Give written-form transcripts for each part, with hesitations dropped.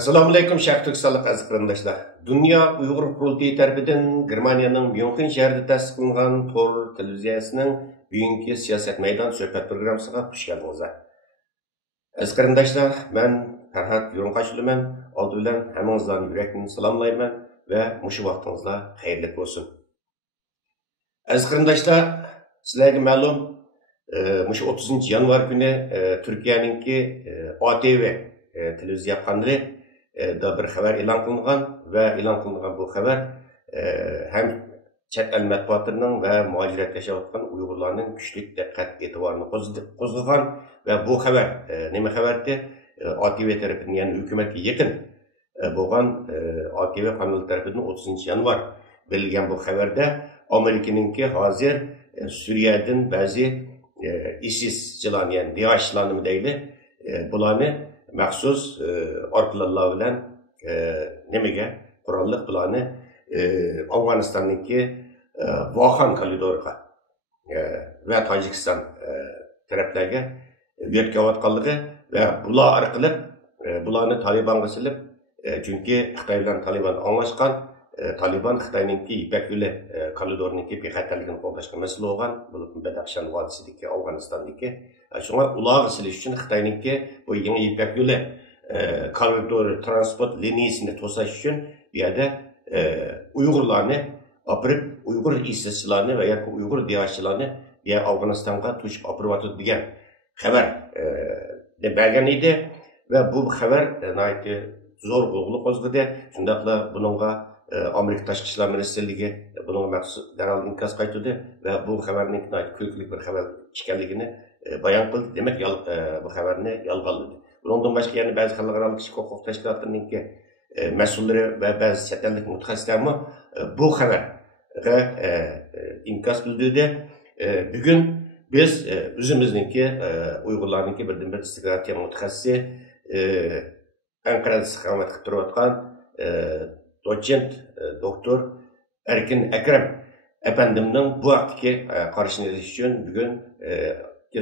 Assalamu alaykum Şərq Türkistanlıq əziz qarindaşlar. Dünya Uyğur Qurultayı tərəfindən Germaniyanın Münxen şəhərində təsis qılınan Tor televiziyasının bugünkü siyasət meydan söhbət proqramısına xoş gəldinizlər. Əziz qarindaşlar, mən Fərhad Yurunqaşlıman. Oldu bilan hamınızlarni yürekdən salamlayman və muşu vaxtınızda xeyirlik olsun. Əziz qarindaşlar, sizlərə məlum, muşu 30 yanvar günü Türkiye'ninki ATV televiziya kanalı da bir xəbər elan qılınğan və elan qılınğan bu xəbər həm chet el mətbuatının və mühacirət yaşayotgan Uyğurlarının güclük diqqət etibarını qozğagan və bu xəbər nima xəbərdir? ATV tərəfindən, yəni hökumətə yaxın bolğan ATV kanalı tərəfindən 30 yanvar verilgan bu xəbərdə Amerikanınki hazır Suriyadan bəzi ISIS-çilarni, yəni DAEŞ-çilarni deyli, bularni məxsus arqılarla bilan nimaga qurolliq bularni Afg'onistondagi Vohan koridoriga va Tojikiston taraflarga yetkazayotganligi va bular orqali bularni Talibanga silib, chunki Xitoy bilan Taliban anglashgan, Taliban Xitoyningki Ipak yo'li koridoriniki bexatarligini qo'llashga mas'ul bo'lgan, bu Badaxshan vodisidagi Afg'onistondagi shunga ularga silish uchun Xitoyningki bu yangi Ipak yo'li koridori transport liniyasini to'sash uchun bu yerda Uyg'urlarni opirib, Uyg'ur ISISchilarni va yoki Uyg'ur DAESHchilarni Afg'onistonga to'shib opirib degan xabar bergan edi va bu xabar zo'r qo'g'li qo'zg'adi. Shundaqla buningga Amerika Tashqi ishlar ministerligi buningga maxsus darhol inkos qaytardi va bu xabarning ko'klik bir xabar ekanligini bayon qildi. Demak, bu xabarni yolg'onladi. Bundan boshqa yana ba'zi xalqaro kishilik huquq tashkilotlarining mas'ullari va ba'zi chet ellik mutaxassislar bu xabarga inkos bildirdi. Bugun biz o'zimizningki Uyg'urlarningki birdan-bir istiqomat mutaxassisi Ankara'da istiqomat qilib turayotgan doçent doktor Erkin Ekrem efendimning bu vaqtdagi qarashini elish uchun bugun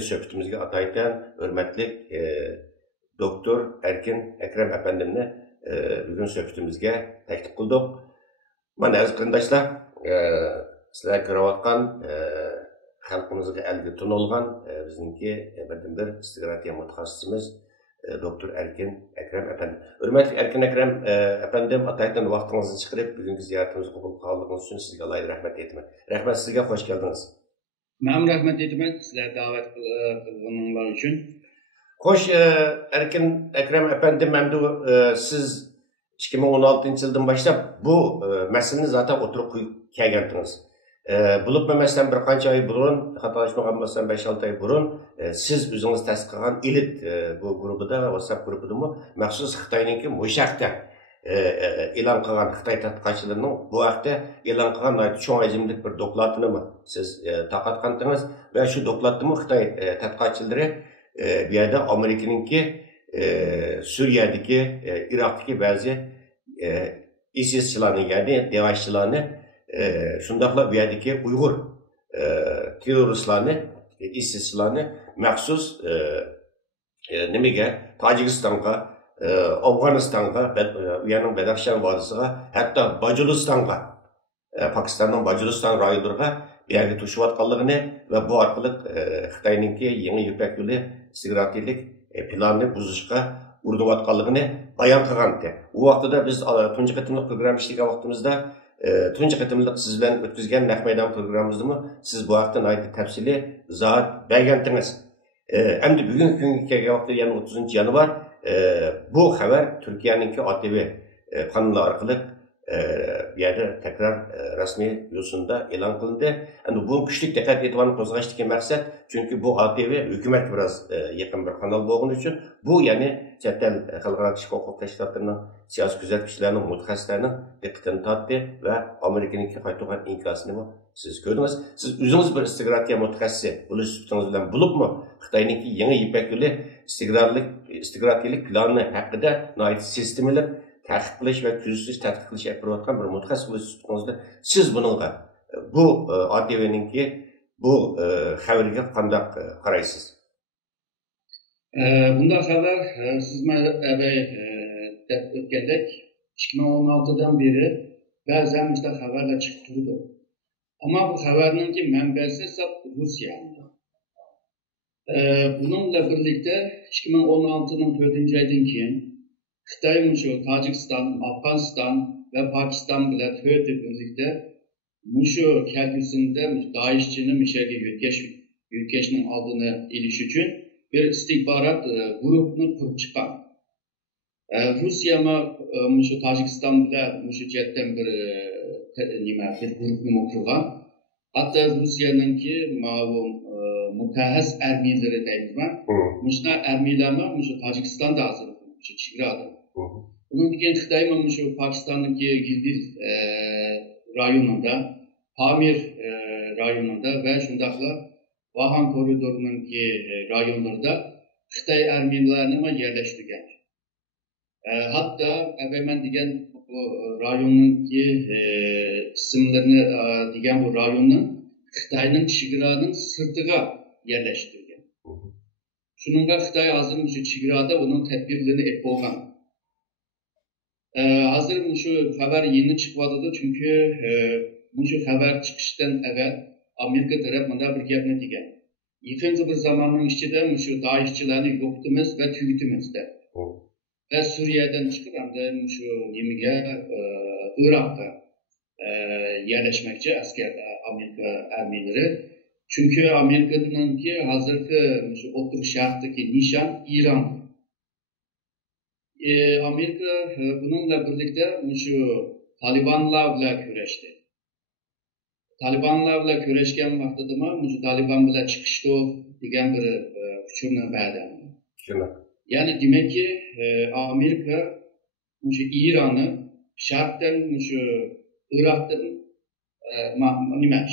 suhbatimizga ataydan hurmatli doktor Erkin Ekrem efendimni bugun suhbatimizga taklif qildik. Mana aziz qarindoshlar, sizlar ko'rayotgan xalqimizga elga tunilgan bizningki birdan-bir istiqomat mutaxassisimiz Doktor Erkin Ekrem efendim. Hürmetli Erkin Ekrem efendim, ataydan vaxtınızı çıkarıp bugünkü ziyaretimizi kabul kaldığınız için sizге alaylı rahmet etmem. Rahmet, sizге hoş geldiniz. Ben rahmet etmem sizler davet kılgınlar için. Hoş Erkin Ekrem efendim, ben de siz 2016 yıldan başlayıp bu meselenin zaten oturup kelgendiniz. Bulup mesela bir qancha ay burun, xatolaşmagan bolsam 5-6 ay burun siz o'zingiz tasdiq qilgan elit bu grubida va WhatsApp grubida maxsus Xitoyningki mushaqda e'lon qilgan Xitoy tadqiqotchilarining bu vaqtda e'lon qilgan cho'ng hajmlik bir dokladini siz taqatqandingiz va shu dokladni Xitoy tadqiqotchilari bu yerda Amerikaningki Suriyadagi, Iroqdagi ba'zi ISIS-chilarni, ya'ni DAESH'chilarni shundaqla bu yerdagi Uyg'ur terroristlarni, ISIS'chilarni maxsus nimaga Tojikistonga, Afg'onistonga, ularning Badaxshan vodiysiga, hatto Bajulistonga, Pokistonning Bajuliston rayonlariga bu yerga to'shayotganligini va bu orqali Xitoyningki yangi Ipak yo'li strategik planni buzishga urinayotganligini bayon qilgan edi. U vaqtida biz tunji qatimliq program ishlagan vaqtimizda tunji qatimliq siz bilan o'tkazgan naq maydon programmamizda siz bu vaqtda tafsili izohat bergandingiz. Endi bugungi kunga kelgan vaqtda, ya'ni 30 yanvar bu xabar Turkiyaningki ATV kanalı orqali bu yerda tekrar rasmiy yo'sinda e'lon qilindi. Endi bu kuchli diqqat e'tiborni qo'zg'ashdagi maqsad, chunki bu ATV hukumat biroz yaqin bir kanal bo'lgani uchun bu ya'ni chet el xalqaro kishilik huquq tashkilotlarining, siyosiy kuzatuvchilarning, mutaxassislarining diqqatini tortdi va Amerikaningki qaytargan inkosini siz ko'rdingiz. Siz o'zingiz bir istiqomat mutaxassisi bo'lish suhbatingiz bilan bo'libmi Xitoyningki yangi Ipak yo'li istiqomatlik plani haqida sistemali tadqiq qilish va kuzatish, tadqiq qilish yapayotgan bir mutaxassis bo'lish suhbatingizda siz buningga bu ATV'ninki bu xabarga qanday qaraysiz? Bunda xabar siz deb o'tgandek 2016'dan beri ba'zan işte xabarlar chiqib turdi. Ama bu xabarning manbasi esa Rusya. Bununla birlikte 2016'nın 4. aydan keyin Xitoy, Tojikiston, Afg'oniston ve Pakiston bilan birlikte şu kelgusida Daeshchini mishaga yutkashning oldini olish uchun bir istihbarat guruhini qurib chiqqan. Rusya şu Tojikiston bilan şu chetdan bir guruhni qurgan. Hatta Rusya'nınki mutahhis ermiyleri deyilmez. Muşna ermiylerme şu Tacikistan'da hazır. Şu Çigra'da. Bunun için Xitay şu Pakistan'daki Gilgit rayonunda, Pamir rayonunda ve şundakla Vahan koridorunun rayonlarda Xitay ermiylerini yerleştirgen. Hatta ben diyen bu rayonun isimlerini diyen bu rayonun Xitayning Çigra'nın sırtıga yerleştirgen. Şununla Xitay hazır şu Çigra'da onun tedbirlerini ep olgan. Hazır şu haber yeni çıkmadı çünkü şu haber çıkıştan evvel Amerika tarafından bir gapni degan. Yakın bir zamanın içinde şu Daeshchilarni yo'qitimiz ve tugitimiz de. Ve Suriye'den çıkıp hem de şu yemiga Irak'ta yerleşmekçi asker Amerika ermeyleri. Çünkü Amerika'nın ki hazırki şu oturuş şarttaki nişan İran. Amerika bununla birlikte şu Talibanlarla güreşti. Talibanlarla güreşken vaxtida şu Taliban bilan chiqishdi degan bir uchurni berdi. Yani demek ki Amerika şu İran'ı şarttan şu Irak'tan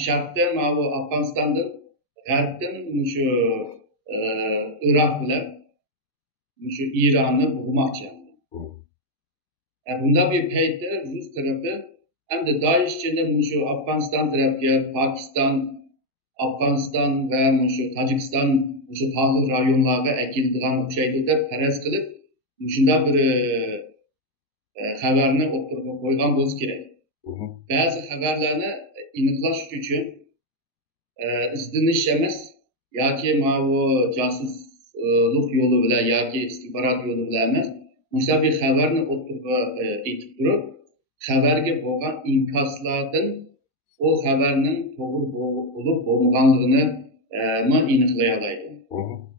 şarttan Afganistan'dan G'arbdan şu Irak bilan şu İran'ı bulmakçı. Bunda bir payda Rus tarafı hem de Daeshchini şu Afganistan tarafı, Pakistan, Afganistan ve şu Tacikistan şu tağlı rayonlarda ekildiğin şeyde de perez kılıp şunda bir haberini oturup koygan boz gerek. Bazı haberlerini iniklaş için izdiniş emas ya ki casusluk yolu bile ya ki istihbarat yolu bile emas. Mesela bir haberini oturup etip durup haberge boğan inkaslardan o haberinin doğru olup olmaganlığını iniklayalaydı.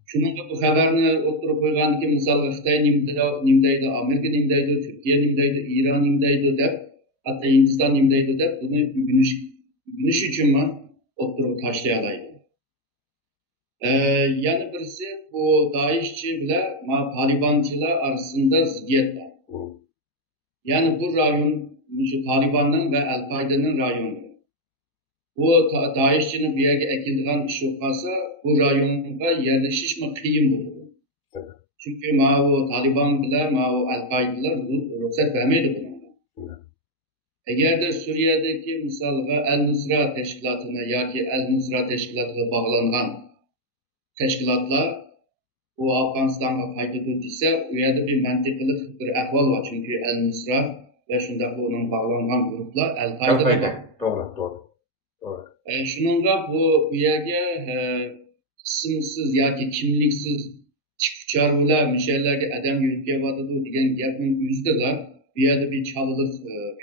Şununla bu haberini oturup koygan ki mesela Xitay nimdeydi, Amerika nimdeydi, Türkiye nimdeydi, İran nimdeydi de hatta Hindistan nimdeydi de bunu güneş için oturup taşlayalaydı. Yani birisi bu Daeshçi ile Talibancılar arasında ziddiyet var. Yani bu rayon şu Taliban'ın ve El-Kaide'nin rayonu. Bu Daeshçinin bir yere ekildiğin iş olmasa bu rayonda yerleşiş kıyım bulur. Çünkü Taliban bile El-Kaide'ler ruhsat vermeydi buna. Eğer de Suriye'deki misalga El-Nusra teşkilatına ya ki El-Nusra teşkilatına bağlanan teşkilatlar bu Afganistan'a faydalı ise uyarı bir mantıklı bir ahval var. Çünkü El-Nusra ve şundaki onun bağlanan gruplar El-Kaide'de. Doğru. Şununla bu yerge isimsiz ya ki kimliksiz çıkıçar bile müşerlerge adam yürütke vardı diyen yapının yüzdeler bir yerde bir çalılık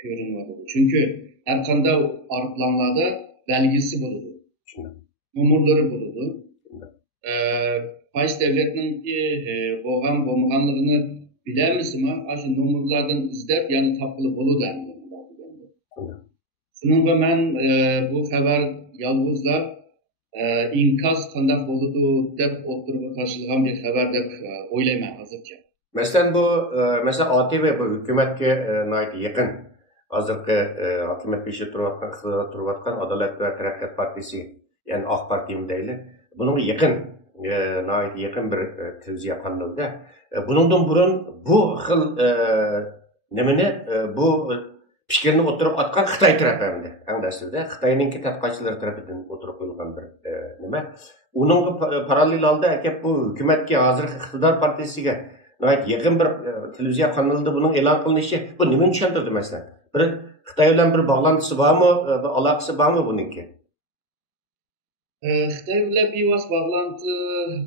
görünüyordu. Çünkü her kanda arıtlanlarda belgesi bulundu. Numurları bulundu. Qaysi devletning bo'lgan bo'lmaganligini bilamizmi? Shu nomerlardan izlab, ya'ni topilib bo'ladi. Shuningga men bu xabar yolg'izlar inkas qanday bo'ladi deb o'tirib tashilgan bir xabar deb o'ylayman hozircha. Masalan bu ATV bu hukumatga yaqin hozirgi hukumat beshi turayotgan Adolat va Taraqqiyot partiyasi, ya'ni Oq partiyami deyli. Bunun yaqin bir tevziye kanalında. Bunundan burun bu xil bu fikirni oturup atkan Xitay tarafında. Anlaşıldı. Xitayning tadqiqotchilari tarafidan oturup qo'yilgan bir nima. Onun paralel alda bu hukumatga hozir iqtidor partiyasiga Yaqin bir televiziya kanalında bunun e'lon qilinishi bu nimani tushuntirdi masalan? Bir Xitoy bilan bir bog'lanmasi bormi, bir aloqasi bormi buniki? Xitoy bilan bevosita bog'lanti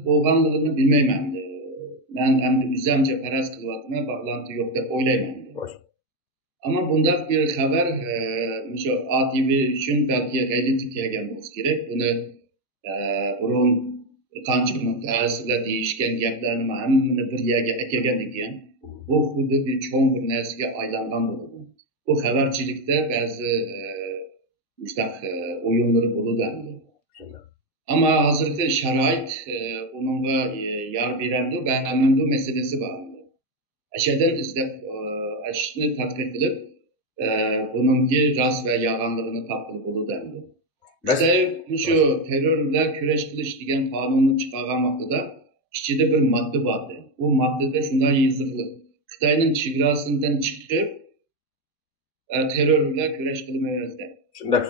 bo'lganligini bilmayman. Men endi o'zimcha faraz qilyapman, bog'lanti yo'q deb o'ylayman. Ama bundaq bir xabar o'sha ATV uchun balki g'ayrati kelgan bo'lsa kerak. Buni burun qancha mutaxassislar deyishgan gaplarni hammani bir yerga kelgan ekan. Bu xuddi bir cho'ng bir narsaga aylangan bo'ladi. Bu xabarchilikda ba'zi mustaq o'yinlari bo'ladi. Ama hozirgi sharoit uningga yor beramdi, bermamdi masalasi bor. Ashyadan izlab ashni tadqiq qilib, buningki rost va yolg'onligini topib bo'ladi. Xitoy shu terror bilan kurash qilish degan qonunni chiqargan vaqtida ichida bir modda bor. Bu moddada shunday yozildi. Xitoyning chegarasidan chiqib terror bilan kurash qilmaymiz deb. Shunday.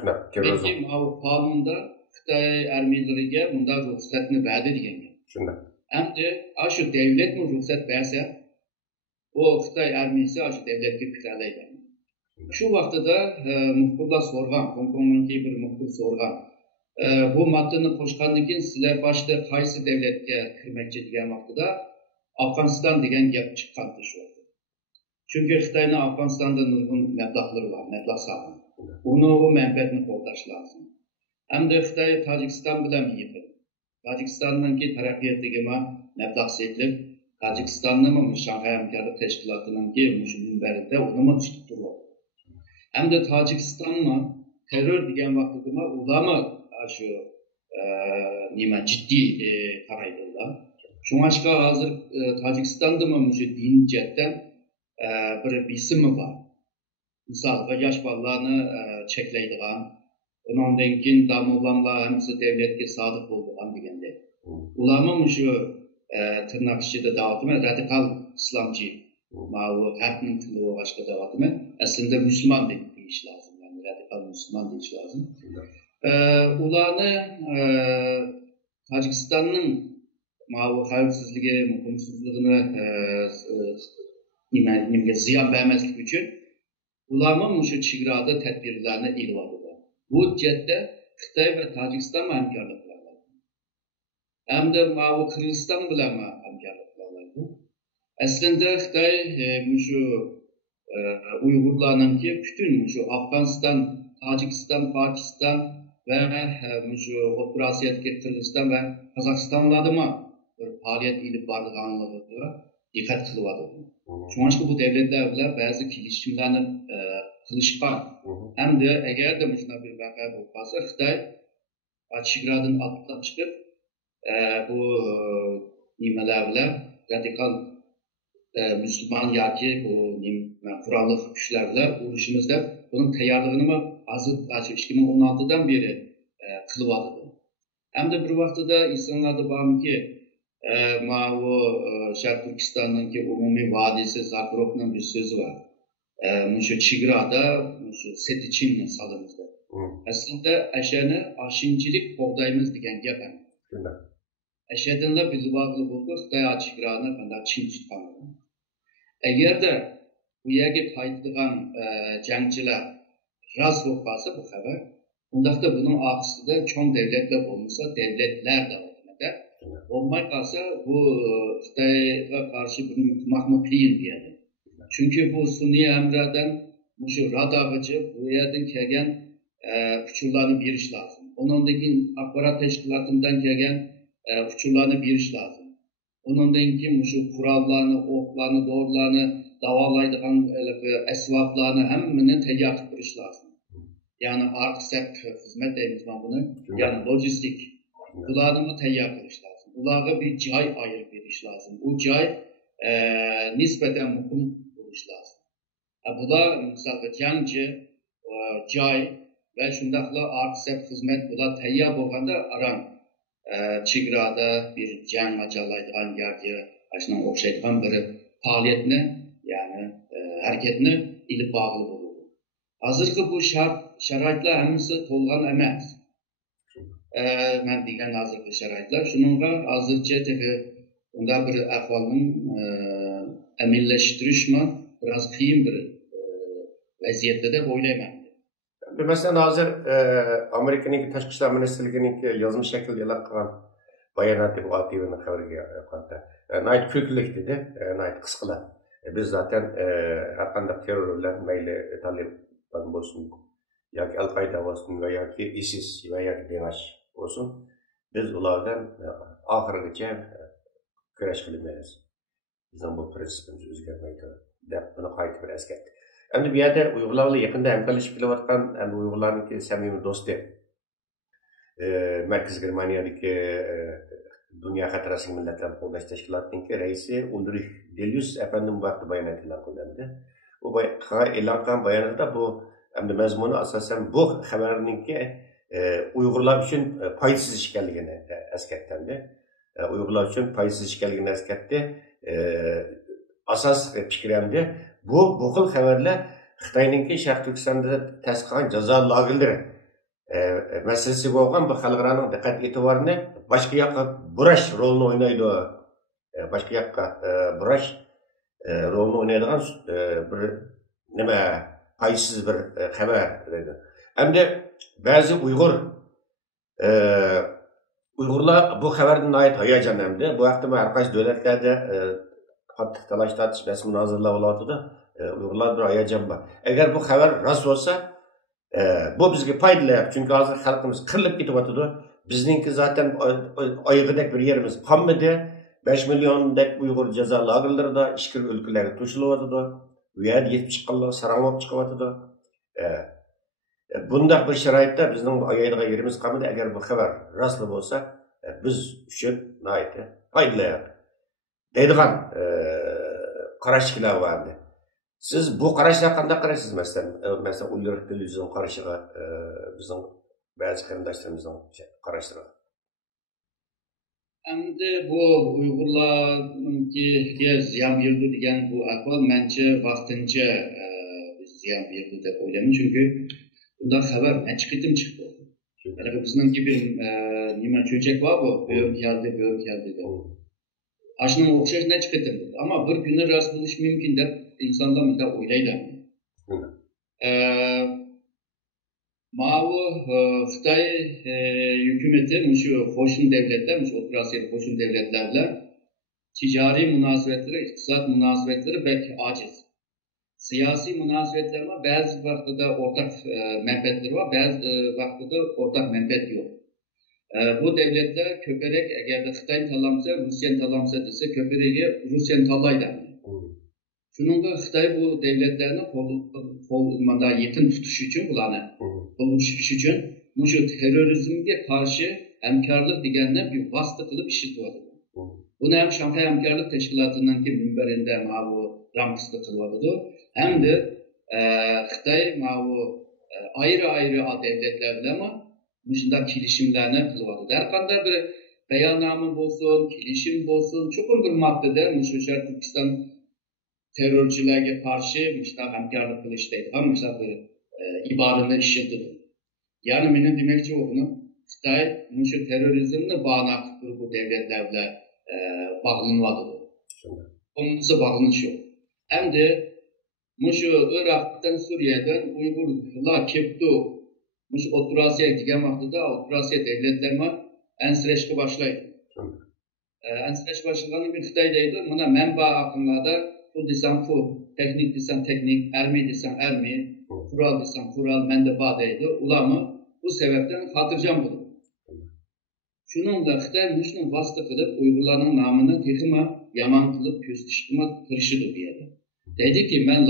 Lekin bu qonunda Xitoy armiyalariga bunday ruxsatni berdi degan. Shunday. Endi shu davlatni ruxsat bersa, o Xitoy armiyasi shu davlatga kiralaydi. Shu vaqtida muxbirlar so'rgan, Hongkongdagi bir muxbir so'rgan. Bu moddani qo'shgandan keyin sizlar boshda qaysi davlatga kirmoqchi degan vaqtida Afg'oniston degan gap chiqqandi shu. Chunki Xitoyning Afg'onistonda nurg'un mablag'lari bor, mablag' sog'in. Uni bu manfaatni qo'llash lozim. Hamda Xitoy Tojikiston bilan yaqin. Tojikistonningki taraqqiyotiga mablag' setilib, Tojikistonning Shanxay hamkorlik tashkilotininki shu minbarida uni tutib turibdi. Hamda Tojikistonni terror degan vaqtida ularni shu nima jiddiy qaraydilar. Shunga hozir Tojikistonda shu din jihatdan bir bisimi bor. Misol, yosh bolalarni cheklaydigan, undan keyin damollanlar hamsi davlatga sodiq bo'lgan deganda. Ularni shu tırnak içinde dağıtımı radikal İslamcı, mavi harfinin tili o başka dağıtımı aslında Müslüman deyiş lazım, yani radikal Müslüman deyiş lazım. Ularını Tacikistan'ın mavi xavfsizliği, mutluluksuzluğunu ziyan vermezlik için ularının şu çigrada tedbirlerini ilvadılar. Bu cihette Xitay ve Tacikistan hemkarlıklar. Hem de mavi Kırgızistan bilan hamkorlik qilyapti. Aslında Xitoy şu Uyg'urlarninki bütün şu Afg'oniston, Tojikiston, Pokiston ve şu O'rta Osiyodagi Qirg'iziston ve Qozog'istonlarda bir faoliyat ilib borganligiga diqqat qilyapti. Chunki bu davlatlar bilan ba'zi kelishimlarni qilishgan. Hamda agarda shunday bir voqea bo'lib qolsa, Xitoy chegaradan otlab chiqib bu nimalar bilan radikal Müslüman yoki bu qurolli kuchlar bilan urushimiz deb buning tayyorligini hozir 2016dan beri qilyapti. Hamda bir vaqtida insonlarda borki, bu Sharq Turkistonning umumiy vodiysi Zakrovning bir so'zi bor. Shu chegarada shu setichinni solamiz deb. Aslida ashani ashinchilik qo'g'daymiz degan gap. Ashadinlar bilib olib bo'ldi, Xitoy chegarani qanday chin tutgan. Agarda bu yerga qaytadigan jangchilar rost bo'lib qolsa bu xabar, undaqda buning oqisida cho'ng davlatlar bo'lmasa, davlatlar davomida bo'lmay qolsa, bu Xitoyga qarshi buni qilmoqni qiyin deydi. Chunki bu sun'iy hamradan shu radargacha bu yerdan kelgan uchurlarni berish lozim. Undan keyin axborot tashkilotidan kelgan uchurlarni berish lozim. Undan keyin shu qurollarni, o'qlarni, dorilarni davolaydigan asboblarni hammani tayyor qilib turish lozim. Ya'ni arqsaq xizmat deymiz buni, ya'ni logistik bularni tayyor qilish lozim. Ularga bir joy ayirib berish lozim. Bu joy nisbatan muhim bo'lishi lozim. Bular misolga jangchi joy ve şundaqla arqsaq xizmat bular tayyor bo'lganda aram chegarada bir jang majallaydigan yoki shunga o'xshaydigan bir faoliyatni, ya'ni harakatni ilib bog'li bo'ladi. Hozirgi bu sharoitlar hammasi to'lgan emas. Men degan hozirgi sharoitlar shuningga hozircha Onda bir ahvalın əmilləşdirişmə biraz qiyin bir vəziyyətdə də oylayman. Mesela hazır Amerika'nın Tashqi ishlar ministrligining yozma shaklda e'lon qilgan bayonoti bu ATV'nin xabariga qarata nayt ko'klik dedi, nayt qisqalar. Biz zaten har qanday terror bilan mayli Taliban bo'lsin yoki Al-Qaida bo'lsin va yoki ISIS va yoki Daesh bo'lsin, biz ulardan oxirigacha kurash qilmaymiz. Bizning bu prinsipimiz o'zgarmaydi deb buni qayta bir eslatdi. Endi bu yerda Uyg'urlarla yaqinda hamkorlashib kelayotgan Uyg'urlarning samimiy do'sti Markaziy Germaniyadagi Dunyo xalq millatlar qo'llash tashkilotining raisi Ulrich Delius efendim bu vaqtda bayonot e'lon qildi. Bu e'lon qilgan bayonotda bu endi mazmuni asosan bu xabarningki Uyg'urlar uchun foydasiz ekanligini eslatdi. Uyg'urlar uchun foydasiz ekanligini eslatdi. Asos fikrimda bu xil xabarlar Xitoyninki Sharq Turkistonda tasdiqlangan jazo lagerlari masalasi bo'lgan bu xalqlarning diqqat e'tiborini boshqa yoqqa burash rolini o'ynaydi. Boshqa yoqqa burash rolini o'ynaydigan bir nima foydasiz bir xabar dedi. Endi ba'zi Uyg'urlar bu xabardan nihoyat hayajonlandi. Bu vaqtda har qaysi davlatlarda qattiq talash tortish bas munozaralar bo'layotdi. Uyg'urlar bir hayajon bor. Agar bu xabar rost bo'lsa, bu bizga foydali, chunki hozir xalqimiz qirilib ketyapti. Bizningki zaten oyg'idek bir yerimiz qolmadi. 5 milliondek Uyg'ur jazo lagerlarida ishkir o'lkalarga to'shilyapti. Bu yerda yetib chiqqanlar saranglab chiqyapti. Bundaq bir sharoitda bizning oyog'iga yerimiz qolmadi. Agar bu xabar rost bo'lsa, biz uchun nihoyat foydali deydigan qarashlar vardı. Siz bu qarashlar qanday qaraysiz mesela Ulrich Delius'ning qarashiga, bizning ba'zi qarindoshlarimizning qarashlariga? Endi bu Uyg'urlarga ziyon berdi degan bu ahvol mencha vaqtincha ziyon berdi deb o'ylayman, chunki bundan xabar necha qitim chiqdi. Mana bizning gibi nima cho'chak bor bu, bu keldi deb. Aşının o'xshash necha qitim. Ama bir kuni rost bo'lishi mumkin deb insonlar bunday o'ylaydi. Mavi Xitoy hükümeti şu qo'shni devletler, şu O'rta Osiyo qo'shni devletlerle ticari münasebetleri, iqtisod münasebetleri belki aciz. Siyasi münasebetler var, bazı vaqtida ortak menfaatleri var, bazı vaqtida ortak menfaat yok. Bu devletler köperek eğer de Xitoy talamsa, Rusya talamsa dese köperege Rusya talaydı. Şununla Xitoy bu devletlerini kolunda yakın tutuş için bulanı, tutuş için şu terörizmge karşı hemkarlık diyenler bir vasıta kılıp işitiyordu. Bunu hem Şanghay Hemkarlık Teşkilatı'nın ki münberinde bu rampısta kılıyordu. Hem de Xitoy ayrı devletlerle ama dışında kilişimlerine kılıyordu. Derkanda bir beyanname olsun, kilişim olsun, çok bir maddede Şark Türkistan terörcülerge karşı hemkarlık kılıçtaydı. Ama bir ibarını işletildi. Yani benim demekçi olduğunu Xitoy şu terörizmini bağlantıp bu devletlerle bağlanmadı. Onunsa bağlanış yok. Hem de şu Irak'tan Suriye'den Uygurlar kepti. Şu O'rta Osiyo degan vaqtida O'rta Osiyo devletlerine ensirashga boshlaydi. Ensirash boshlagandan keyin Xitoy deydi, mana manba aqimlarda pul desam pul, teknik desam teknik, armiy desam armiy, qurol desam qurol, menda bor deydi. Ularni bu sebepten xotirjam bo'ldi. Shuningda Xitoy shuni vasita qilib Uyg'urlarning nomini texma yomon qilib ko'rsatishga tirishdi bu yerda. Deydiki, men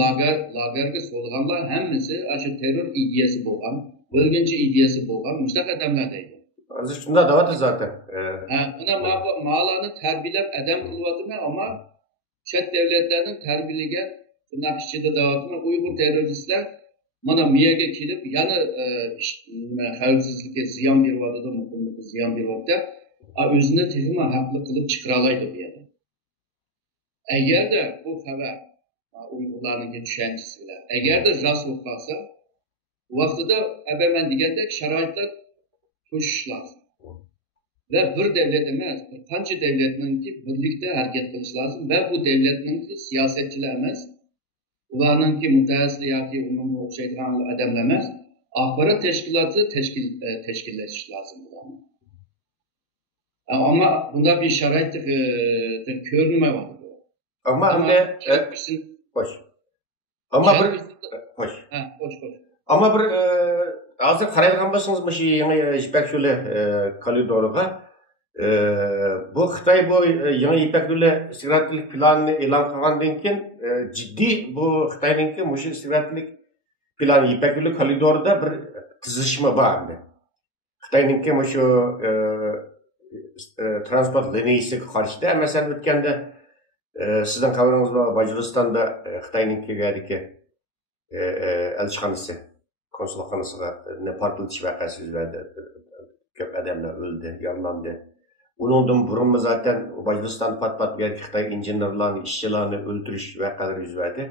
lagerga solganlar hammasi shu terror ideyasi bo'lgan, bölgünce ideyasi bo'lgan mushtaq adamlar deydi. Hozir shunda davati zaten. Buna ma'larni tarbiyalab adam qilyaptimi, ammo chet devletlarning tarbiyaliga naqshida davatini Uyg'ur terroristlar mana miyaga kelib, yana xavfsizlikka ziyon beryapti, muqimlikka ziyon beryapti. O'zini texma haqli qilib chiqara oladi bu yerda. Agarda bu xabar Uyg'urlarning tushunchasi bilan, agarda rost bo'lib qolsa, vaqtida ben degandek sharoitlar to'shish lozim. ve bir devlet emas, bir qancha devletninki birlikte hareket qilish lazım ve bu devletninki siyasetçiler emas, ularninki mutaxassislar yoki unga o'xshaydigan odamlar emas, axborot tashkiloti tashkillash lazım bularni. Ama bunda bir sharoit ko'rinmayapti. Ama hoş. Ama bir hoş. Hoş. Ama bir hozir qaraydigan bo'lsangiz, bu yangi Ipak yo'li koridoriga bu Xitoy bu yangi Ipak yo'li strategik planini e'lon qilgandan keyin jiddiy bu Xitoyninki mushu strategik plan Ipak yo'li koridorida bir qizishma bor endi. Xitoyninki mushu transport liniyasiga qarshida, masalan o'tganda sizning xabaringiz bor, Bajaristonda Xitoyninki elchixonasi konsulxonasiga portlatish vaqasi yuz berdi. Ko'p odamlar o'ldi, yaralandı. Uningdan burunmi zaten Bajariston pat-pat berdi Xitoy injenerlarni, ishchilarni o'ldirish vaqalari yuz berdi.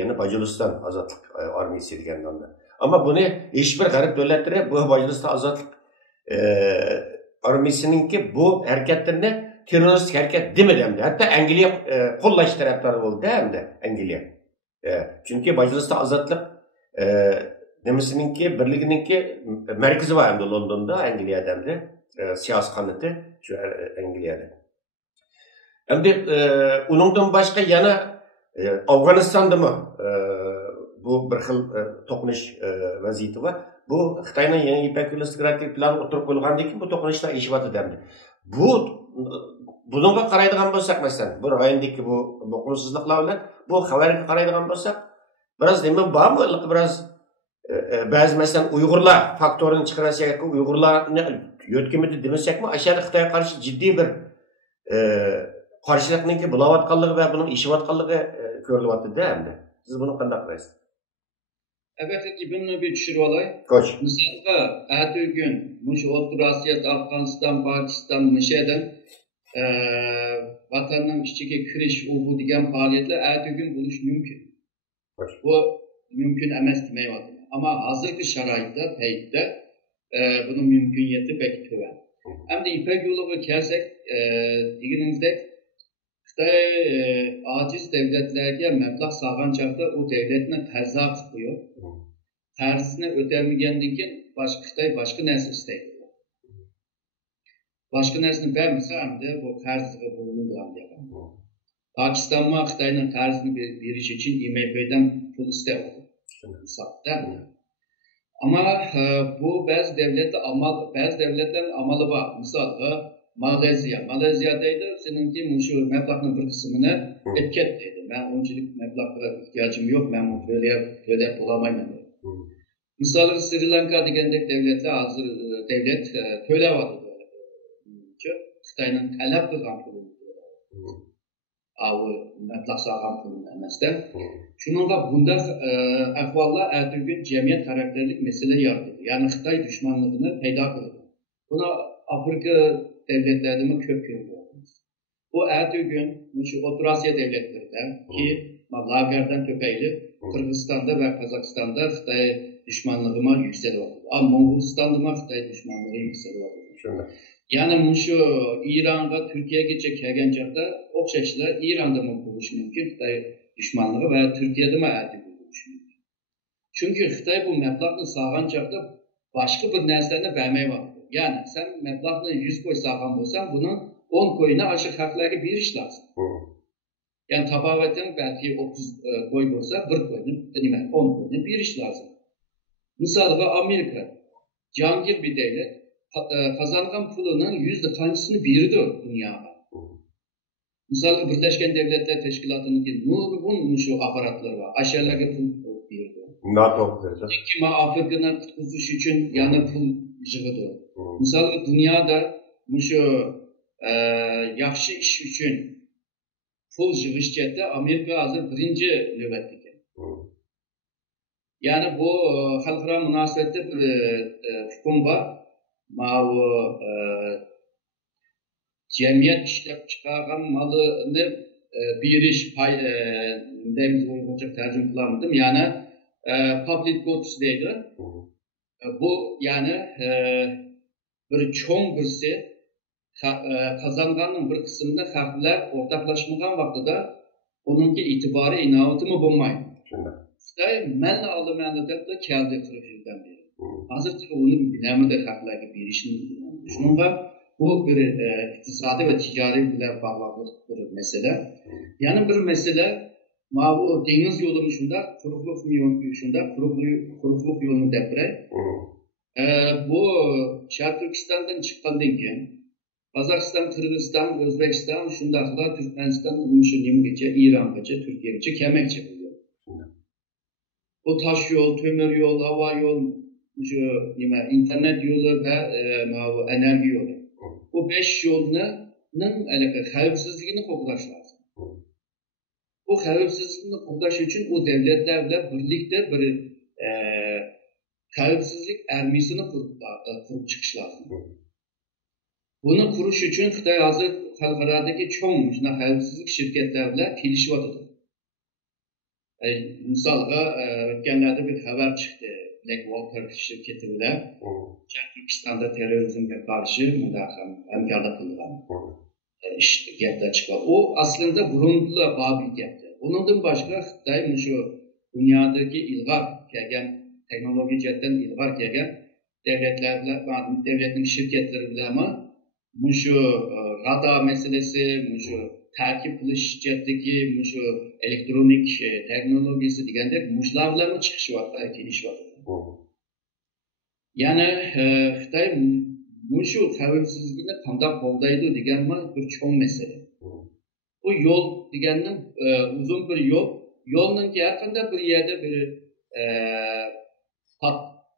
Yana Bajariston ozodlik armiyasi deganda. Ammo buni hech bir g'arb davlatlari bu Bajariston ozodlik armiyasininki bu harakatlarni terroristik harakat demadi hamda. Hatto Angliya qo'llash tarafdori bo'ldi hamda Angliya. Çünkü Bajariston ozodlik nimasininki birligininki markazi var hamda Londonda, Angliyada hamda siyosiy qanoti shu Angliyada. Hamda uningdan boshqa yana Afg'onistondami bu bir xil to'qinish vaziyati var. Bu Xitoyning yangi Ipak yo'li strategik plani o'tirib qo'yilgandan keyin bu to'qinishlar eshibyotdi hamda. Bunga qaraydigan bo'lsak, masalan, bu rayondagi bu qo'nsizliklar bilan bu xabarga qaraydigan bo'lsak, biroz nima bormi? Biroz ba'zi masalan Uyg'urlar faktorini chiqarsak, Uyg'urlarni yo'tkimidi demasakmi, aşağıda Xitoyga qarshi jiddiy bir qarshilikniki bo'layotganligi va buning eshibyotganligi ko'rilyapti-da endi. Siz buni qanday qaraysiz? Elbette bunu bir düşürü olay. Mesela ertesi bu Orta Asya, Afganistan, Pakistan, Mısır'dan vatanın içindeki kiriş, bu diyen faaliyetler ertesi gün buluş mümkün. Bu mümkün emas demeyi var. Ama hazırki şaraitte, peyde bunun mümküniyeti pek töven. Hem de İpek yolu kersek, diğerinizde Xitoy aciz devletlerge meblağ sağlancakta o devletine qarza çıkıyor. Qarzini ödemegenden keyin Xitoy başka narsa isteydi. Başka narsani bermasa hamda bu qarzga bo'linadigan degan. Pokiston va Xitoyning qarzini berish uchun IMF'dan pul istaydi. Ama bu bazı devletlerin amalı var. Mesela Malezya'daydı. Seninki şu meblağın bir kısmını etiketledi. Ben onçilik meblağlara ihtiyacım yok. Ben bu ödep bulamayım. Mesela Sri Lanka degandek devletler hazır devlet töle vardı. Xitoyning talab qilgan pulini meblağ sağlam pulini emasda. Shuningga bunda ahvollar ertesi gün jamiyat xarakterlik mesele yaratadi. Ya'ni Xitoy dushmanligini paydo qiladi. Buni Afrika devletlerinde mi köp görüyoruz. Bu ertesi gün şu Orta Asya devletlerinde ki Lager'den töpeyli Kırgızistan'da ve Kazakistan'da Xitoy düşmanlığıma yükseliyor. Ama Moğolistan'da Xitoy düşmanlığı yükseliyor. Yani şu İran'da Türkiye'ye gelgen çağda okşaşlar İran'da mı buluş mümkün Xitoy düşmanlığı veya Türkiye'de mi ertesi buluş mümkün. Çünkü Xitoy bu meblağını sağlan çağda başka bir nesnelerine vermeye var. Yani sen meblağını 100 koy sağlam olsan bunun 10 koyuna aşık hakları bir iş lazım. Yani tabavetin belki 30 koy olsa 1 koyunu, 10 koyuna bir iş lazım. Mesela Amerika, cangir bir devlet, kazanılan pulunun %kaçısını biridir dünyada. Mesela Birleşken Devletler Teşkilatı'nın nurgun şu aparatları var. Aşağıdaki pul biridir. NATO Kim Afrika'nın kurtuluş için yani pul yığıdır. Mesela dünyada şu yaxşı iş için pul yığış cihette Amerika hazır birinci nöbetdeki. Yani bu halkara münasebette bir hüküm var. Cemiyet işlep çıkargan malını biriş pay demiz uygunca tercüme kılamadım. Yani public goods deydi. Bu yani bir çoğun birisi kazanganın bir kısmında farklılar ortaklaşmagan vaxtıda onunki itibarı inavıtı mı bulmayın. Xitay men alımanı dep de keldi 40 yıldan beri. Hazır onu bilemedi farklarga berişini. Şununla bu bir iktisadi ve ticari bilen bağlılık bir mesele. Yani bir mesele bu deniz yolu şunda, kurukluk yolunu depre. Bu Şarkı Türkistan'dan çıkandan keyin Kazakistan, Kırgızistan, Özbekistan, şundakla Türkmenistan, Nimgece, İrangacha, Türkiye'gacha kelmekçi oluyor. Bu taş yol, tömür yol, hava yol, internet yolu ve enerji yolu. Bu 5 yolunun xavfsizligini qo'llash lazım. Bu xavfsizlikni qo'llash uchun o devletler bilan birlikte bir xavfsizlik armiyasini qurib chiqish lazım. Bunu kuruş için Xitay hazır xalqaradagi cho'ng xavfsizlik şirketler bilan kelishyapti. Misalga o'tganlarda bir xabar chiqdi. Blackwater şirketi bilan Türkistan'da terörizmga qarshi hamkorlik qilgan. İşte gaplar chiqdi. O aslında burunla bağlı gapdi. Ondan başka Xitay şu dünyadaki ilg'or kelgan teknoloji jihatdan ilg'or kelgan devletler bilan devletning shirkatlari bilan şu radar meselesi, şu takip qilish jihatdagi şu elektronik teknolojisi degandek mushlar bilan chiqishyapti, kelishyapti. Yani Xitay şu xavfsizlikni qanday qo'llaydi degan bir cho'ng mesele. Bu yol deganning uzun bir yol, yo'lning har qanday bir yerda bir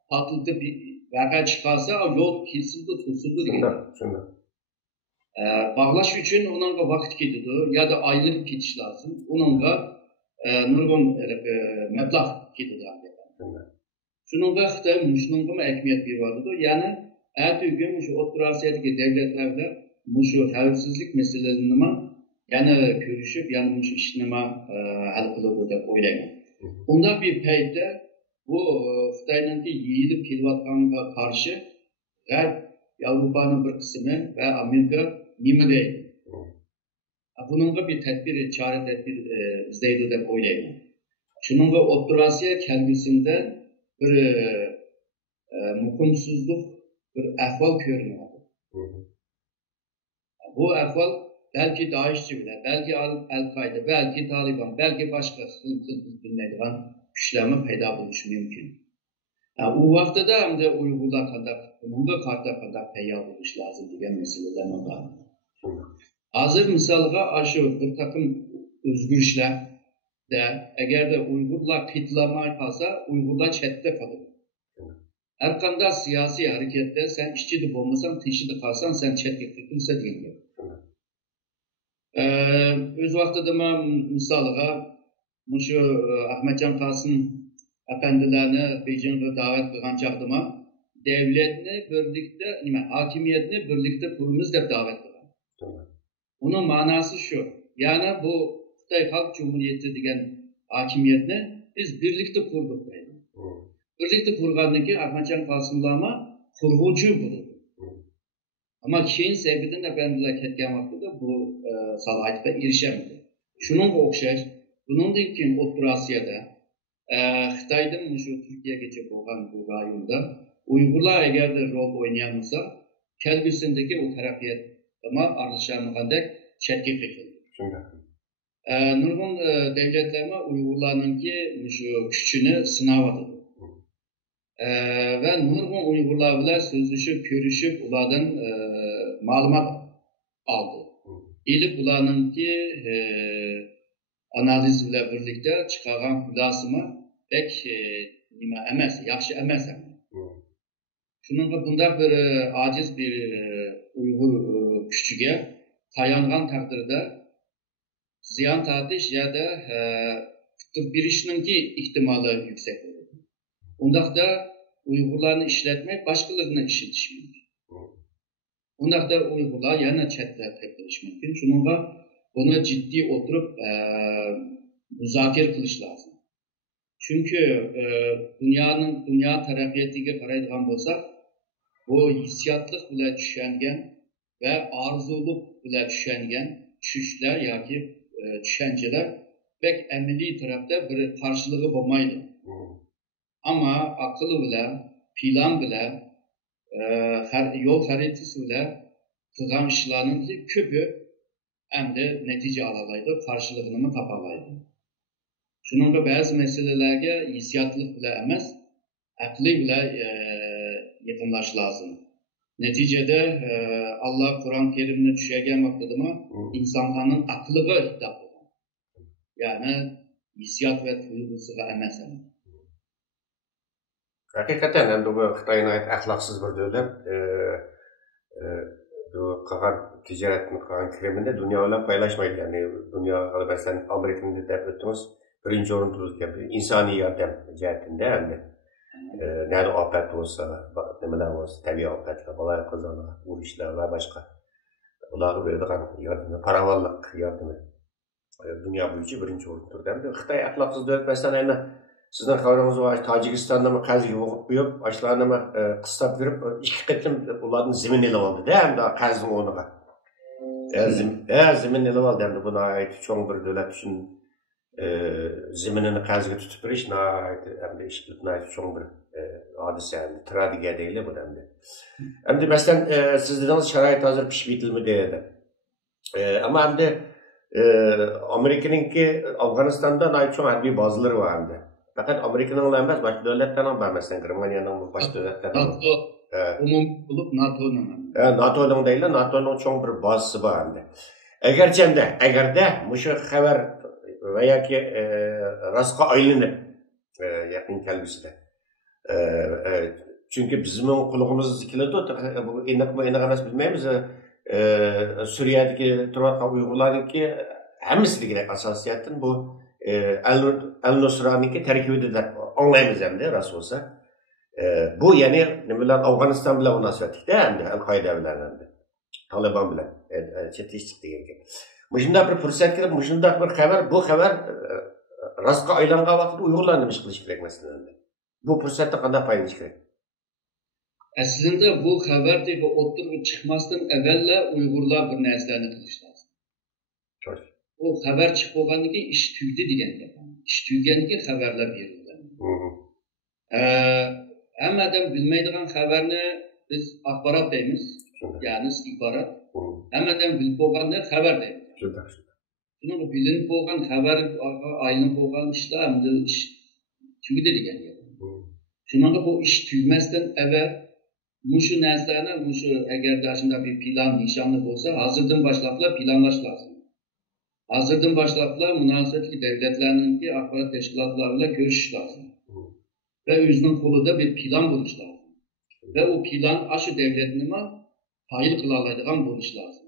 patlatib vaqa chiqarsa, o yol kesildi, to'sildi degan. Bağlaş için onunla vakit gidiyor ya da aylık gidiş lazım. Onunla nurgun meblağ gidiyor. Şununla Xitay şununla ekmiyet bir vardı. Yani ertesi gün şu Orta Asya'daki devletlerle şu xavfsizlik meselelerini yani görüşüp yani şu işini hal kılıyor da oylayın. Ondan bir peyde bu Xitay'ın yiyilip kilvatlarına karşı Avrupa'nın bir kısmı ve Amerika nima deydi? Bununla bir tedbir, çare tedbir izleydi de oylayın. Şununla Orta Asya kelgüsünde bir mukumsuzluk, bir ahval görünüyor. Bu ahval belki DAEŞ'çi bile, belki El-Kaide, belki Taliban, belki başka dinlediğin güçlerime peyda bulmuş mümkün. O vaxtda da hem de Uygurlar kadar, bununla kadar peyda bulmuş lazım diyen meselelerine var. Hazır misalga şu bir takım özgürlükler de eğer de Uygurlar kıtlamaya kalsa Uygurlar çette kalır. Her kanda siyasi harekette sen işçi de olmasan, tişi de kalsan sen çette kıtılsa değil. Öz vaxtda da misalga şu Ahmetcan Kasım efendilerini Beijing'e davet kılgan çağdıma devletini birlikte, hakimiyetini birlikte kurumuz dep davet kılgan. Bunun manası şu, yani bu Xitay Halk Cumhuriyeti degen hakimiyetini biz birlikte kurduk deydi. Birlikte kurgandaki Ahmetcan Kasımlama kurgucu budur. Ama keyin sevgiden efendiler ketken vaxtıda bu salahiyetine erişemedi. Şununla okşaş, bunundan keyin Orta Asya'da Xitay'dan şu Türkiye'ye bo'lgan bu rayonda Uygurlar eğer de rol oynayansa kelgüsündeki o taraqqiyot ama aralashmagandek chetga qekildi. Nurgun devletlerime Uygurlarınki şu küçüğünü sınavadı. Ve nurgun Uygurlar bilan sözleşip, görüşüp ulardan malumat aldı. İlip ularınki analiz bilan birlikte chiqargan xulosimi pek nima emas, yaxshi emas. Shuningga bunda bir aciz bir Uyg'ur kuchiga tayangan taqdirda ziyon tortish ya da putur berishninki ehtimoli yuksak bo'ladi. Undaqda Uyg'urlarni ishlatmay boshqalarni ishitish mumkin. Undaqda Uyg'urlar yana chetda qaytarish mumkin. Shuningga buni ciddi oturup müzakere kılış lazım. Çünkü dünya terakkiyatiga qaraydigan bo'lsak, bu hissiyatlik bilan tushungan və arzuluq bilə düşənən düşüşlər yoki düşüncələr pek əməli tərəfdə bir qarşılığı olmaydı. Amma akıl bilə, plan bilə, yol xəritəsi bilə qılğan işlərin köpü həm də nəticə alalaydı, qarşılığını tapalaydı. Şununla bəzi məsələlərə hissiyatlıq bilə emas, aqli bilə yaxınlaş lazım. Neticədə Allah Quran-ı Kerimdə düşərgən vaxtıdır insanların aqlığa hitap edir. Yəni hissiyat və duyğusuğa emas. Hakikaten hem de bu Xitayına ait ahlaksız bir devlet bu kalan ticaretin kalan kreminde dünya ile paylaşmaydı. Yani dünya mesela Amerika'nın da ettiğimiz birinci orantılık insani yardım cihetinde hem de nerede afet olsa, neler olsa, tabii afetler, balay kazanlar, uğraşlar ve başka onları verdiğin yardımı, paravallık yardımı dünya boyunca birinci orantılık. Hem de Xitay ahlaksız devlet mesela sizden haberiniz var, Tacikistan'da mı kazı okup koyup, başlarına mı kıstat verip, iki kıtım onların zemin ele aldı, değil mi? Daha kazın onuğa. Zemin ele aldı, hem de buna ait çoğun bir devlet için zeminini kazıga tutup bir işine ait, hem de işitlikine ait çoğun bir hadise, hem de tradige değil bu hem de. Hem de mesela siz dediğiniz şarayet hazır pişip bitilmi deydi. Ama hem de Amerika'nınki Afganistan'da ait çoğun harbi bazıları var hem de. Fakat Amerika'nın emas, başka devletlerden var mesela, Germanya'nın başka devletlerden var. Umum bulup NATO'nun. NATO'nun değil, NATO'nun çoğun bir bazısı var hem de. Eğer de muşu haber veya ki rastga aylanıp yakın kelbisi de. Çünkü bizim kulağımız zikirledi, bu inak mı inak emas bilmeyimiz. Suriye'deki Turvatkan Uygurlar'ınki hemisi gerek asasiyetin bu El-Nusra'nınki terkibi de anlayımız hem de rast olsa. Bu yani Afganistan bile münasebetlik de hem de El-Qaide bile hem de. Taliban bile çetiştik diye. Müşündak bir fırsat kirip, müşündak bir haber, bu haber rastga aylanğa vakti Uygurlarını miş kılış gerek mesela. Bu fırsatta kadar paylaş gerek. Aslında bu haberde bu oturup çıkmasından evvelle Uygurlar bir neslerini kılış lazım. O haber çıkmadan ki iş tüydü diyen iş tüygen ki haberler verildi. Hemeden bilmeydiğin haberini biz akbarat deyimiz. Yani istihbarat. Hemeden bilip olanı haber deyimiz. Çünkü bilinip olan haber aylanıp olan işler hem de iş tüydü diyen. Çünkü bu iş tüymezden evvel muşu neslerine, muşu eğer başında bir plan, nişanlık olsa hazırdan başlapla planlaş lazım. Hazırdan başlapla münasebetli devletlerinin ki akbarat teşkilatlarıyla görüş lazım. Ve yüzünün kolu bir plan buluş lazım. Ve o plan aşı devletine hayır kılalaydıgan buluş lazım.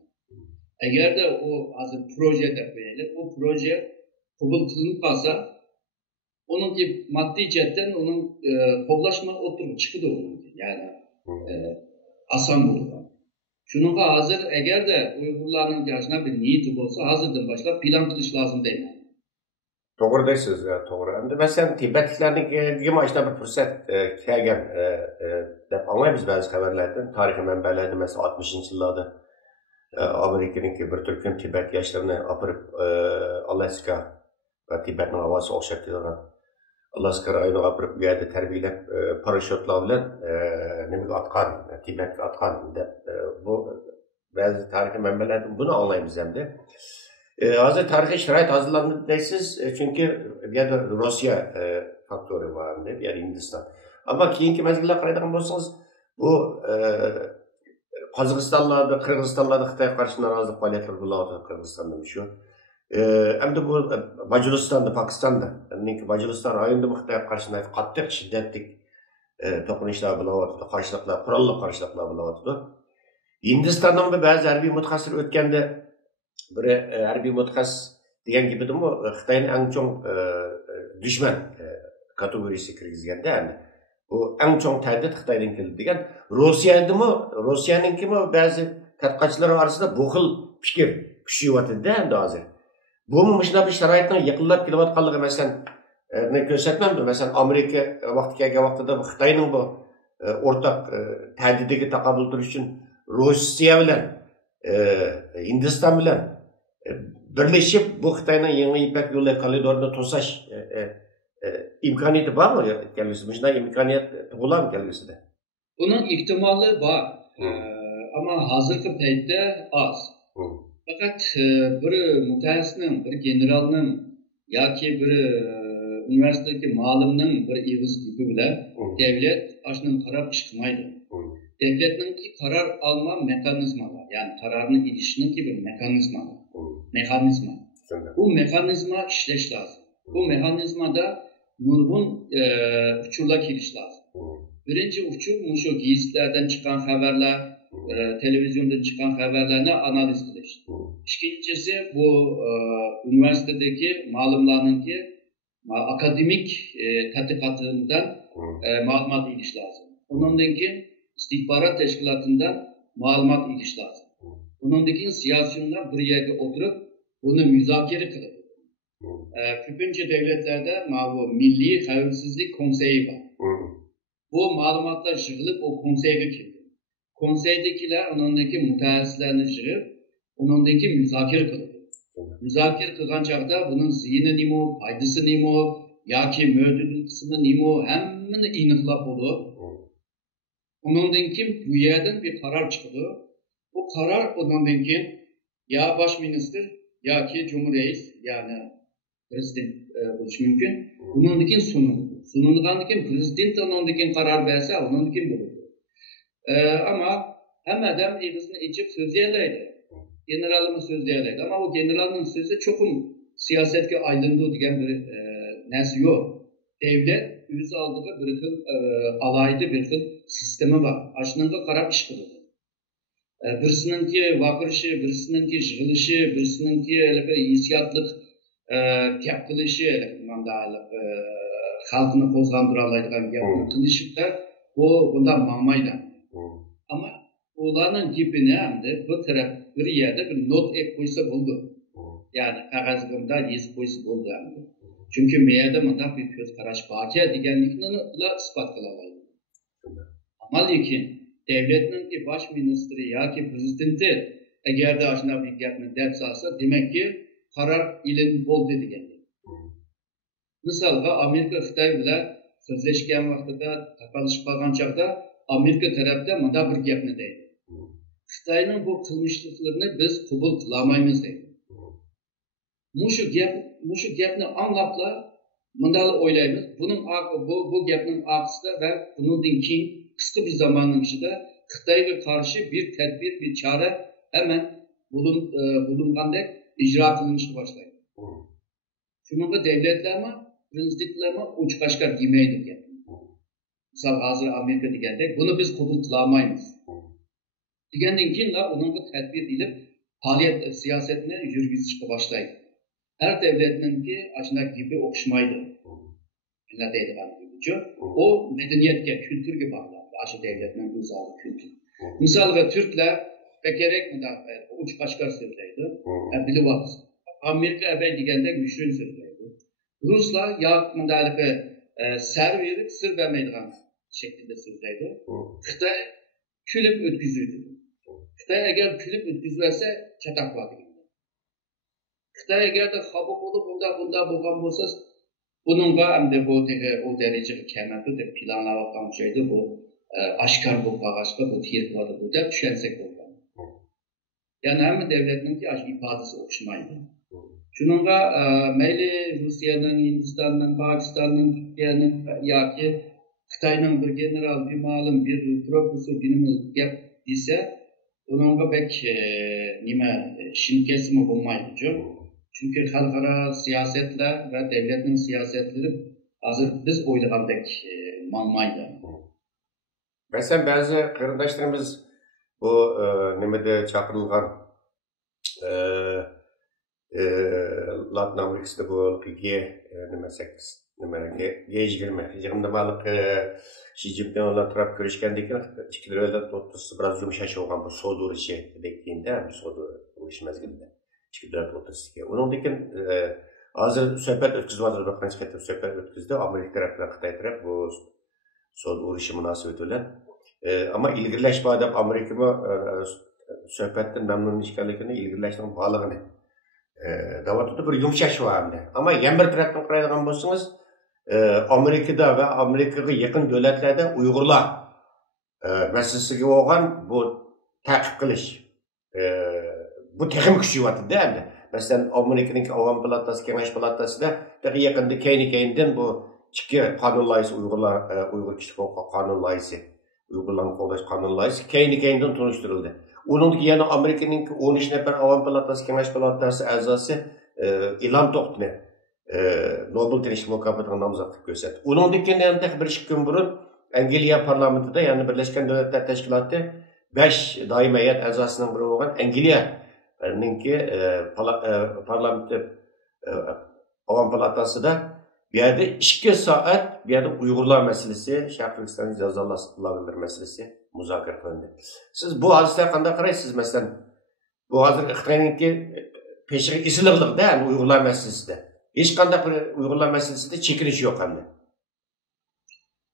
Eğer de o hazır proje de böyle, o proje kabul kılınıp kalsa onun ki maddi cidden onun kollaşma oturup çıkıdı olur. Yani asan olur. Şununla hazır eğer de Uygurların yaşına bir niyeti olsa hazırdan başla plan kılış lazım değil mi? Doğru dersiniz ya, doğru. Hem de mesela Tibetlilerin gibi başına bir fırsat kelgen anlayabiliriz bazı haberlerden. Tarihi menbelerde mesela 60. yıllarda Amerika'nın ki bir Türk'ün Tibet yaşlarını apırıp Alaska ve Tibet'in havası okşak diyorlar. Alaska rayonu apırıp bir yerde terbiyelep paraşütla bilen nemek atkan, Tibet'e atkan. Bu bazı tarihi menbelerden bunu anlayabiliriz hem de. Hazır tarihi şerait hazırlandı deysiz çünkü bir yerde Rusya faktörü var hem de, bir yerde Hindistan. Ama keyinki mezgillerle qaraydigan bolsanız bu Qozog'istonlarda, Qirg'izistonlarda Xitoyga qarshi norozilik faoliyatlari bo'lyapti Qirg'izistonda shu. Hamda bu Bajulistonda, Pokistonda, Bajuliston rayonida Xitoyga qarshi qattiq shiddatli to'qinishlar bo'lyapti, qarshiliklar, qurolli qarshiliklar bo'lyapti. Hindistondan ba'zi harbiy mutaxassis o'tganda bir harbiy mutaxassis degan gibi mi Xitoyning eng chong dushman kategoriyasiga kirgizganda bu eng chong tahdid Xitoydan keldi degan Rossiyaningimi ba'zi tadqiqotchilar orasida bu xil fikr kuchayapti endi hozir. Bu shunday bir sharoitning yaqinlab kelayotganligi masalan ne ko'rsatmamdi. Masalan Amerika vaqti kelgan vaqtida Xitoyning bu o'rtaq tahdidiga taqabul turish uchun Rossiya bilan Hindiston bilan birleşip bu Xitoyning yangi İpek yo'li koridorini to'sash imkoniyati bormi kelgusida? Bunday imkoniyat tug'iladimi kelgusida? Bunun ihtimali var. Ama hazırki paytda az. Fakat bir mutaxassisning, bir generalning yoki bir üniversitedagi ma'lumning bir egiz gapi bilan davlat ashuni qarab chiqmaydi. Devletninki karar alma mekanizma var. Yani kararını ilişkinin bir mekanizma var. Mekanizma. Bu mekanizma işleş lazım. Bu mekanizmada nurgun uçurlar kiliş lazım. Birinci uçur, şu giysilerden çıkan haberler, televizyonda çıkan haberlerine analiz kiliş. İkincisi bu üniversitedeki malumlarınki akademik tatbikatından malumat iliş lazım. Onundaki istihbarat teşkilatından malumat iliş lazım. Onundaki siyasiler bir yerde oturup bunu müzakere kılır. Köpünce devletlerde bu Milli Xavfsizlik Konseyi var. Bu malumatlar yığılıp o konseyde kirdi. Konseydekiler onundaki mutaxassislerini yığıp onundaki müzakere kılır. Müzakere kılgan çağda bunun zihni nimo, faydası nimo, yaki müdürlük kısmı nimo, hemmini iniklap olur. Onundaki bu yerden bir karar çıkıyor. O karar onundaki ya başminister ya ki cumhurreis yani prezident oluş mümkün. Onundaki sunuldu. Sunulgandaki prezident onundaki karar verse onundaki bulundu. Ama hem adam eğrisini içip sözleyeleydi. Generalımı sözleyeleydi. Ama o generalın sözü çokum siyasetke aydınlığı diyen bir nesi yok. Devlet yüz aldığı bir kıl alaydı bir kıl sistemi var. Aşınında karar iş kıldı. Birisininki vakırışı, birisininki jığılışı, birisininki hissiyatlık gap kılışı, halkını kozgandıralaydıgan gap kılışı da o bundan mağmayla. Ama olanın gibini hem de bu taraf bir yerde bir not ek koysa buldu. Yani kağızgımda yazıp koysa buldu hem de. Çünkü meyada mındak bir göz karaş bakıya digenlikini ispat kılalaydı. Ama lekin devletin ki baş ministri ya ki prezidenti eğer de aşına bir gapni dep salsa demek ki karar ilin bol dedigeni. Misalga Amerika Xitoy bilan sözleşken vaqtida taqalışıp qolgan chaqda Amerika tarafda mında bir gapni deydi. Xitoyning bu qilmishliklarini biz qabul qilolmaymiz deydi. Muşu gapni anlapla mındal o'ylaymiz. Bunun bu gapning aqsida va bundan keyin kısa bir zamanın içinde Xitoyga karşı bir tedbir, bir çare hemen bulungandek icra kılınışa başlaydı. Şununla devletler mi, prezidentler mi uç kaşkar giymeydik yani. Misal hazır Amerika degende bunu biz kabul kılamayız. Degenden keyin onun tedbir edilip faaliyet siyasetine yürgüzüşe başlaydı. Her devletin ki aşına gibi okşmaydı. Ne deydiğim gibi. O medeniyetke, kültürge bağlı. Aşı devletinin uzağı kültür. Misal Türkler bekerek uç kaşkar sözleydi. Bili vakıs. Amerika evvel degende müşrin sözleydi. Ruslar ya mındalıkı ser verip sır vermeydiğen şeklinde sözleydi. Xitoy külüp ötküzüydü. Xitoy eğer külüp ötküzverse çatak vardı. Xitoy eğer de habuk olup bunda bulgan bolsa bununla hem de bu o derece kemerdi de planlanan şeydi bu aşkar bu bağışka bu tiyet vardı bu da düşensek oldu. Yani hem devletin ki aşk ifadesi okşamaydı. Şununla meyli Rusya'nın, Hindistan'ın, Pakistan'ın, Türkiye'nin ya ki Xitoy'nın bir general, bir malum, bir profesör bilimi gap ise onunla pek şimdi kesimi bulmaydı. Çünkü halkara siyasetle ve devletin siyasetleri hazır biz oyladığındaki manmaydı. Mesela bazı kardeşlerimiz bu nemede çakırılgan Latin Amerika'da bu G G20 yığında balık Xi Jinping'le taraf görüşkendeki çikilerle oturması biraz yumuşaş olan bu soğudur işi bekleyiğinde bu soğudur bu iş mezgilinde çikilerle oturması. Onun için hazır söhbet ötküzüyorlar bakın çıkartıp söhbet ötküzdü Amerika tarafıyla Xitay taraf bu soğudur işi münasebetiyle ama ilgirleşme adab Amerika'ma suhbatdan mamnun ekanligini ilgirlashning borlig'ini davatda bir yumshash bor hamda. Ammo yana bir tarafdan qaraydigan bo'lsangiz, Amerikada va Amerikaga yaqin davlatlarda Uyg'urlar masalasiga bo'lgan bu ta'qib qilish bu texnik kuchayapti endi. Masalan, Amerikaning Avam palatasi, Kengash palatasida yaqinda keyindan bu ikki qonun loyihasi Uyg'ur kishilik huquq qonun loyihasi, Uyg'urlarni qo'llash qonun loyihasi keyindan tanishtirildi. Uningki yana Amerikaning 13 nafar Avam palatasi, Kengash palatasi a'zosi Ilham To'xtini Nobel tinchlik mukofotiga nomzod qilib ko'rsatdi. Uningdan keyin yana bir 2 kun burun Angliya parlamentida, ya'ni Birlashgan Davlatlar Tashkiloti 5 doimiy hay'at a'zosining biri bo'lgan Angliya ninki parlamenti Avam palatasida bu yerda 2 soat bu yerda Uyg'urlar masalasi, Sharq Turkistonning jazolash masalasi muzokara qilindi. Siz bu hodisaga qanday qaraysiz? Masalan, bu hozir Xitoyninki peshiga isiliqliqda Uyg'urlar masalasida hech qanday bir Uyg'urlar masalasida chekinish yo'q endi.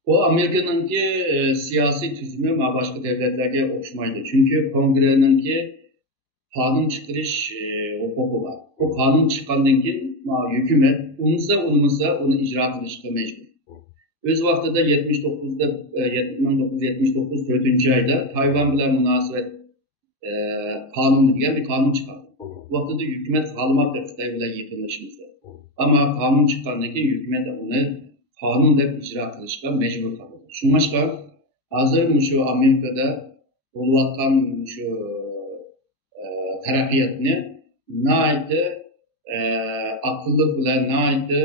Bu Amerika'nınki siyasi tüzümü başka devletlerge okşmaydı. Çünkü kongreninki kanun çıkarış hukuku var. Bu kanun çıkandan ki hükümet unumuzsa onu icra kılışka mecbur. Öz vaxtıda 1979 4. ayda Tayvan bilen münasebet kanunu diye bir kanun çıkardı. Bu vaxtıda hükümet halımat Xitay bilen yıkılışımızda. Ama kanun çıkandan ki hükümet onu kanun deb icra qilishga mecbur qildi. Shunga hozir shu Amerikada bo'layotgan shu taraqqiyotni naiti aqlli bilan naiti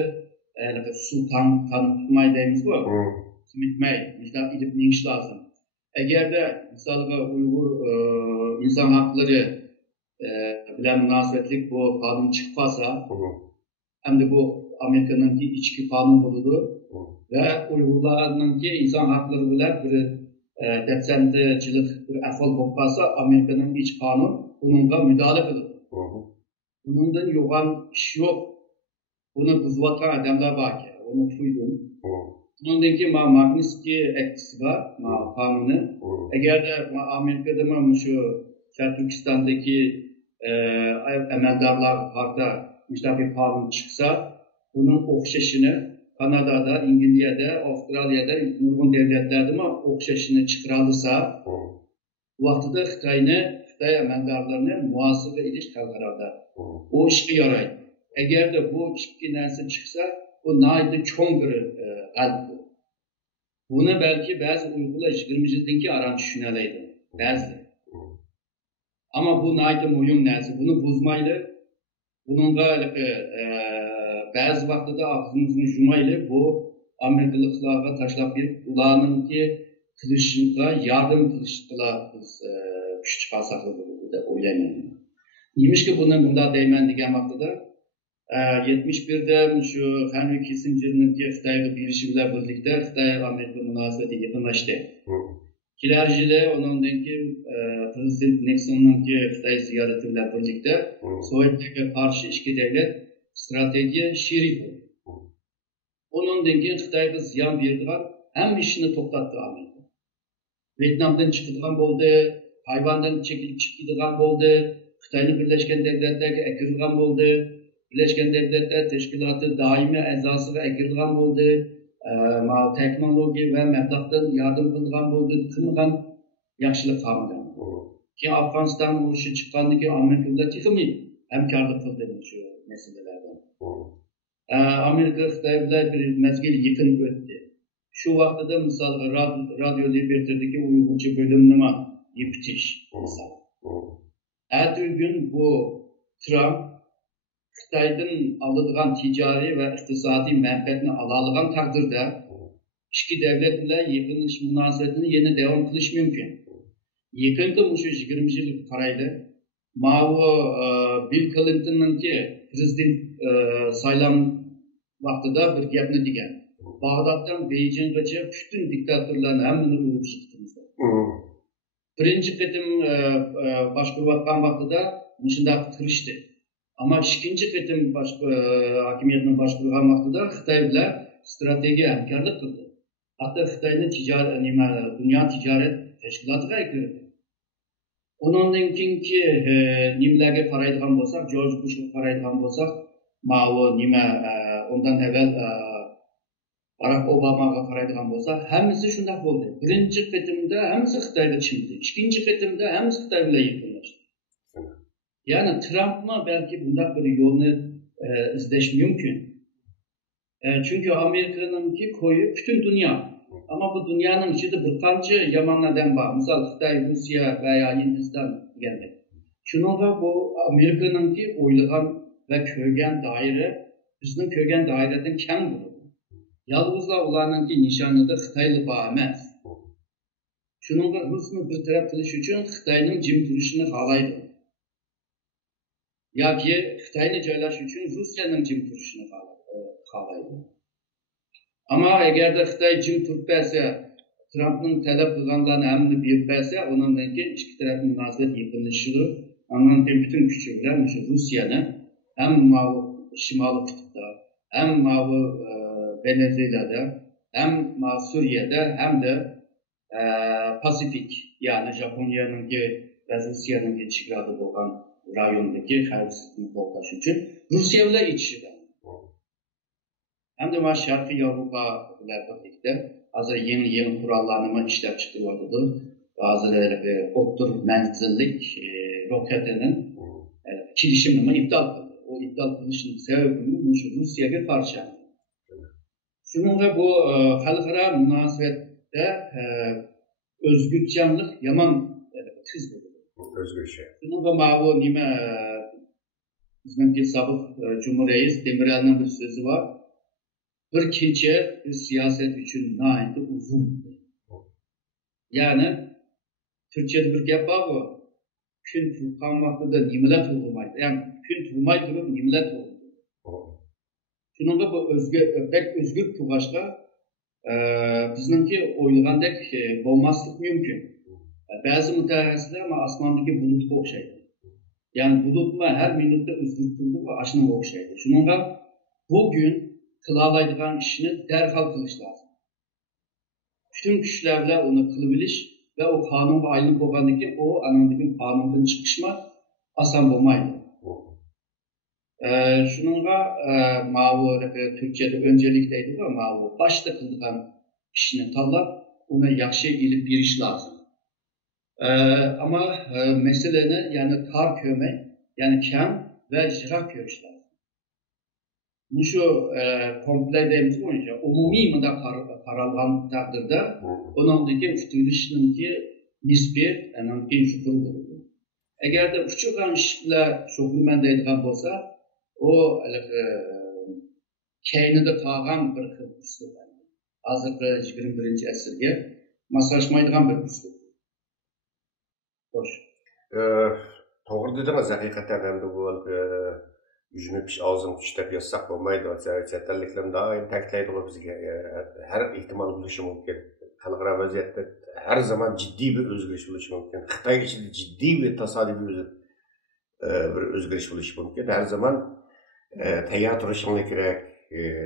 sultan tanıtmay deymiz-ku. Kimitmay, misal ilib minish lozim. Agarda misalga Uyg'ur inson haqlari bilan munosabatlik bu qonun chiqmasa, hamda bu Amerika'nınki içki kanun buludu ve Uygurlarınki insan hakları bilen bir depsendicilik bir ahval kopasa Amerika'nın iç kanun bununla müdahale kılır. Bunundan yoğan iş yok. Bunu kızvatkan adamlar var ki, onu tuydum. Bununki Magnitsky Act'si var, kanunu. Eğer de Amerika'da şu Türkistan'daki emeldarlar hakkında bir kanun çıksa, bunun okşaşını Kanada'da, İngiltere'de, Avustralya'da, nurgun devletlerde okşaşını çıkarılırsa, bu vaxtıda Xitay emeldarlarını muhasebe ediş kalkarada. O işi yaraydı. Eğer de bu işi neresi çıksa, bu naydı çoğun bir kalp. Bunu belki bazı Uygurlar 20. yüzyıldaki aran düşüneliydi. Bazı. Ama bu naydı mühim neresi. Bunu bozmaylı. Bununla bazı vaxtıda ağzımızın jumaylı bu Amerikalılarga taşlap bir ulanınki kılışında yardım kılıştıla biz güç çıkarsak olur da oylaymayın. Neymiş ki bunun bunda değmen degen vaxtıda 71'de şu Henry Kissinger'nin Xitayga birişi bilen birlikte Xitay-Amerika münasebeti yakınlaştı. Kilercili onundaki Prezident Nixon'un Xitay ziyareti bilen birlikte Sovyetler'e karşı iki devlet strateji şerif oldu. Onundan keyin Xitayga ziyan berdigan hem işini to'xtatdi Amerika. Vyetnamdan chiqadigan bo'ldi, Tayvandan chekilib chiqadigan bo'ldi, Xitoyni Birlashgan Davlatlarga akirgan bo'ldi, Birlashgan Davlatlar Tashkiloti doimiy a'zosiga akirgan bo'ldi, texnologiya va mablag'dan yardım qilgan bo'ldi, qilgan yaxshilik qilgan. Keyin Afg'oniston urushi chiqqandan keyin Amerika bilan texnik hamkorlik qildi shu masalalarda. Amerika Xitoy bilan bir mezgil yaqin o'tdi. Shu vaqtida misol Radio Liberty'dagi Uyg'urcha bo'limni yepitish misol. Ertesi bu Trump Xitoydan oladigan tijoriy va iqtisodiy manfaatni oladigan taqdirda ikki davlat bilan yaqinlashish munosabatini yana davom qilish mumkin. Yaqinda shu 20 yil qaraydi. Bill Clinton'ninki prezident saylam vaqtida bir gapni degan. Bag'doddan Beyjinggacha bütün diktatorlarni hammani o'ldirib chiqdimizda. Birinchi qatim boshqarayotgan vaqtida shunday qilishdi. Ama ikinci qatim hokimiyatni boshqargan vaqtida Xitoy bilan strategiya hamkorlik qildi. Hatto Xitoyni dünya tijorat tashkilotiga kirdi. Onundan keyingi nimalarga qaraydigan bo'lsak, George Bushga qaraydigan bo'lsak, ma'u nima ondan evvel Barack Obamaga qaraydigan bo'lsak, hammasi shunday bo'ldi. Birinchi qitimda hammasi Xitoyga chimdi. Ikkinchi qitimda hammasi Xitoy bilan yaqinlashdi. Yani Trump'ma belki bunday bir yo'lni izlash mumkin. Çünkü Amerika'nınki koyu bütün dünya. Ama bu dünyanın içinde bir qancha yamanlardan var. Misal Xitoy, Rusya veya Hindistan degandek. Şununla bu Amerika'nınki o'ylagan ve ko'rgan doira bizning ko'rgan doiradan kam bo'ladi. Yalnızla ularınki nişanıda Xitaylı bağ emas. Şununla Rus'unu bir taraf qilish uchun Xitoyning jim turishini xohlaydi. Yoki Xitoyni joylash uchun Rusiyaning jim turishini xohlaydi. Ama agarda Xitoy jim turib bersa, Trumpning talab qilganlarini hamma berib bersa, undan keyin ikki taraf munosabat yaqinlashishi, ondan keyin butun kuchi bilan shu Rusiyani ham Shimoliy qutbda, ham Venezuela'da, hem Suriye'de hem de Pasifik yani Japonya'nın ve Rusya'nın çıkardı olan rayondaki xavfsizlikni qo'llash uchun Rusya bilan ichishida. Hem de Sharqiy Avropalarda birlikda hozir yangi qurollarni ishlab chiqaryapti. Hozir o'ttir manzillik roketinin kelishimini iptal qildi. O iptal qilishning sababi shu Rossiyaga qarshi. Şununla bu xalqaro munosabatda o'zgurchanlik yomon tiz bo'ldi. O'zgurcha. Shunga ma'lum nima bizning sobiq Cumhuriyet Demirel'ning bir so'zi bor. Bir kecha siyoset uchun nihoyatda uzun. Yani Türkçe'de bir gap var bu. Kun tuqqan vaqtida nimalar tug'ilmaydi. Yani kun tug'may turib nimalar tug'ildi. Şununla bu pek özgür tug'ashga bizningki o'ylagandek bo'lmaslik mumkin. Ba'zi mutaxassislar osmondagi bulutga o'xshaydi. Yani bulutma her minutda o'zgarib turdi va ashunga o'xshaydi. Shunga bugün qila oladigan ishni darhol qilish lozim. Bütün kuchlar bilan uni qilib bilish va u qonunga aylanib bo'lgandan keyin u anandagi qonundan chiqishma oson bo'lmaydi. Şununla Türkçe'de öncelik deydi ama başta kıldıgan kişinin tanlap ona yaxşı ilip bir iş lazım. Ama meseleni yani tar kömek yani kem ve jirak görüş lazım. Bu şu komple deyimiz boyunca umumi mıda karalgan takdirde onundaki uçturuluşununki nispi enanki şükür bulunur. Eğer de uçukan işle şoklumen deydiğen olsa o keynida qolgan bir xil uslub. Hozirgi 21-asrga moslashmaydigan bir uslub. Xo'sh. To'g'ri dedingiz, haqiqatan ham bu yuzini pish og'zini tishlab yozsak bo'lmaydi. Chetlarliklar doim ta'kidlaydi bizga har ehtimol bo'lishi mumkin. Xalqaro vaziyatda har zaman jiddiy bir o'zgarish bo'lishi mumkin. Xitoy ichida jiddiy bir tasodifiy bir o'zgarish bo'lishi mumkin. Har zaman tayyor turishing kerak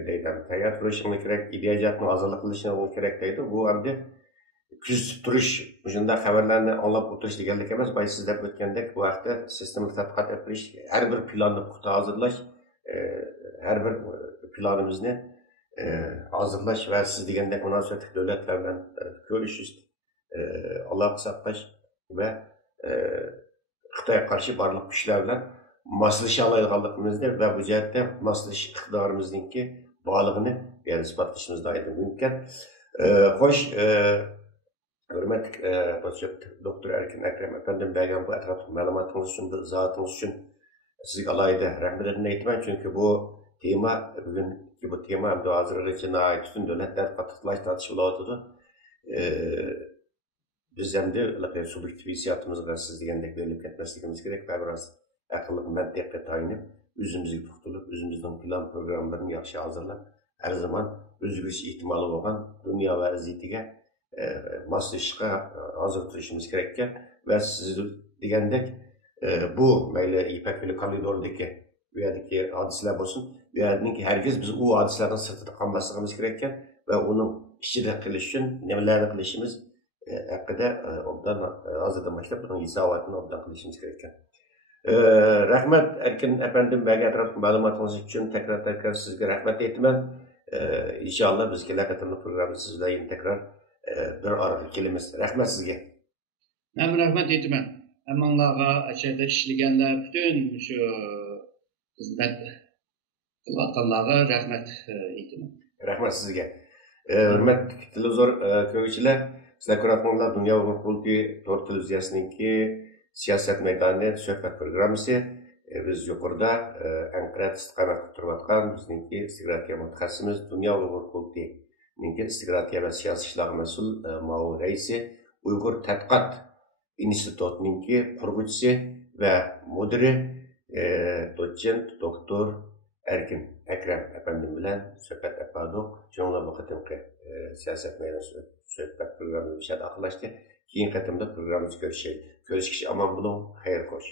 deydi. Tayyor turishing kerak, ihtiyojatni ozodlik qilishing kerak deydi. Bu hamda kuzatib turish, shunday xabarlarni anglab o'tirish deganlik emas. Boya siz deb o'tgandek, bu vaqtda sistemni tadqiqot qilish, har bir planni puxta hozirlash, har bir planimizni hozirlash va siz degandek munosabatli davlatlar bilan ko'rishish, aloqa saqlash va Xitoyga qarshi barliq kuchlar bilan moslasha oladiganligimizni va bu jihatda moslash iqtidorimizninki borlig'ini yani isbotlashimiz mumkin. Xo'sh, hurmatli doktor Erkin Akram efendim bergan bu atrofli ma'lumotingiz uchun, bu izohatingiz uchun sizga alohida rahmatlarni aytaman, chunki bu tema bugungi bu tema hozirgacha butun davlatlar qattiqlash tortish bo'layotdi. Biz endi subyektiv hissiyotimizga siz degandek berilib ketmasligimiz kerak va biroz aqlli mantiqqa tayanib, o'zimizga puxtalib, o'zimizning plan programmalarini yaxshi hozirlab, har zaman o'zgarish ehtimoli bo'lgan dunyo vaziyatiga moslashishga hozir turishimiz kerak ekan va siz degandek bu mayli Ipak yo'li koridoridagi bu yerdagi hodisalar bo'lsin, bu yerdagi hargiz biz u hodisalardan sirtida qolmasligimiz kerak ekan va uning ichida qilish uchun nimalarni qilishimiz haqida obdan hozirdan boshlab buning hisobotini obdan qilishimiz kerak ekan. Rahmat Erkin efendim belki atraflı malumatınız için tekrar sizge rahmet aytaman. İnşallah biz kelaqatında programı sizle yine tekrar bir araya kelimiz. Rahmat sizge. Ben rahmet aytaman. Amanlarga aşağıda işlegenler bütün şu hizmet kılatanlarga rahmet aytaman. Rahmat sizge. Hürmetli televizor ko'ruvchilar, sizlar ko'ryapsizlar, Dunyo Uyg'ur qurultiyi to'rt televiziyasiningki siyosat maydoni suhbat programmasi. Biz yuqorida Anqara istiqomat turayotgan bizningki istiqrotiya mutaxassisimiz Dunyo Uyg'ur qurultiyininki istiqrotiya va siyosiy ishlar mas'ul muavin raisi Uyg'ur tadqiqot institutininki qurg'uvchisi va mudiri doçent doktor Erkin Ekrem efendim bilen sohbet yapardık. Çoğunla bu kadınki siyaset meydan sohbet programı bir şey akıllaştı. Keyin katımda programımızı görüşelim. Görüşküş aman bulun, hayır koş.